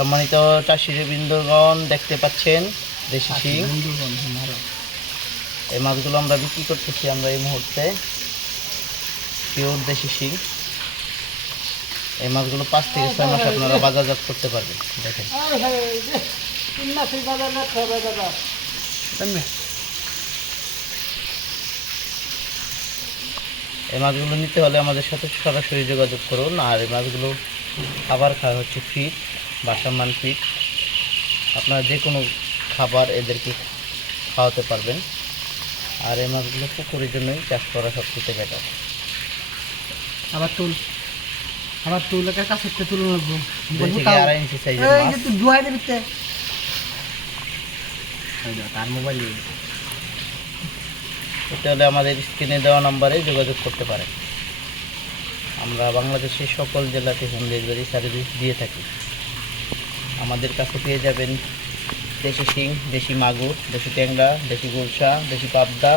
সম্মানিত চাষিবৃন্দগণ, দেখতে পাচ্ছেন দেশি শিং। এই মাছগুলো আমরা বিক্রি করতেছি আমরা এই মুহূর্তে, পিওর দেশি শিং। এই মাছগুলো 5 থেকে 6 মাস আপনারা বাজারজাত করতে পারবেন। দেখেন এই মাছগুলো নিতে হলে আমাদের সাথে সরাসরি যোগাযোগ করুন। আর এই মাছগুলো খাবার খাওয়া হচ্ছে ফিড, বাসামান ফিড। আপনারা যে কোনো খাবার এদেরকে খাওয়াতে পারবেন। আর এই মাছগুলো পুকুরের জন্যই চাষ করা সবচেয়ে বেটার। আবার তুলের কাছে তুলে নেবো 2 থেকে 2.5 ইঞ্চি সাইজের মাছ। তার মোবাইল এটা হলে আমাদের স্ক্রিনে দেওয়া নম্বরে যোগাযোগ করতে পারেন। আমরা বাংলাদেশের সকল জেলাতে হোম ডেলিভারি সার্ভিস দিয়ে থাকি। আমাদের কাছে পেয়ে যাবেন দেশি শিং, দেশি মাগুর, দেশি ট্যাংরা, দেশি গুলশা, দেশি পাবদা,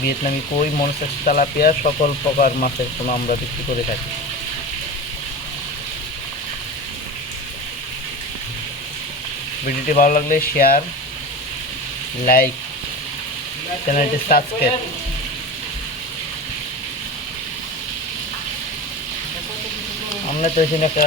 ভিয়েতনামি কই, মনসেক্স, তেলাপিয়া, সকল প্রকার মাছের পোনা আমরা বিক্রি করে থাকি। ভিডিওটি ভালো লাগলে শেয়ার, লাইক, চ্যানেলটি সাবস্ক্রাইব। আমরা তো এখানে একটা